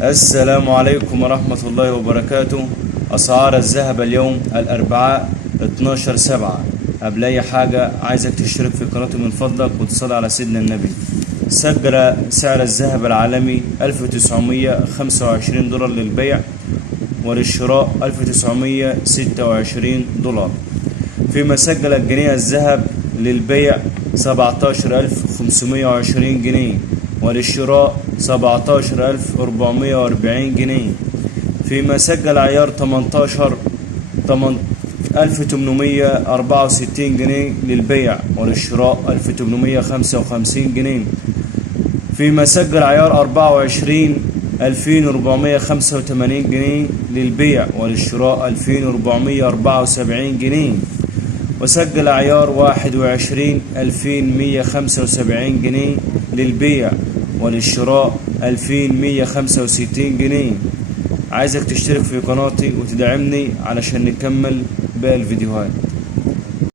السلام عليكم ورحمة الله وبركاته. أسعار الذهب اليوم الأربعاء 12/7. قبل أي حاجة عايزك تشترك في قناتي من فضلك وتصلي على سيدنا النبي. سجل سعر الذهب العالمي 1925 دولار للبيع، وللشراء 1926 دولار. فيما سجل الجنيه الذهب للبيع 17520 جنيه، وللشراء 17440 جنيه. فيما سجل عيار 18 1864 جنيه للبيع، وللشراء 1855 جنيه. فيما سجل عيار 24 2485 جنيه للبيع، وللشراء 2474 جنيه. وسجل عيار 21 2175 جنيه للبيع، وللشراء 2165 جنيه. عايزك تشترك في قناتي وتدعمني علشان نكمل باقي الفيديوهات.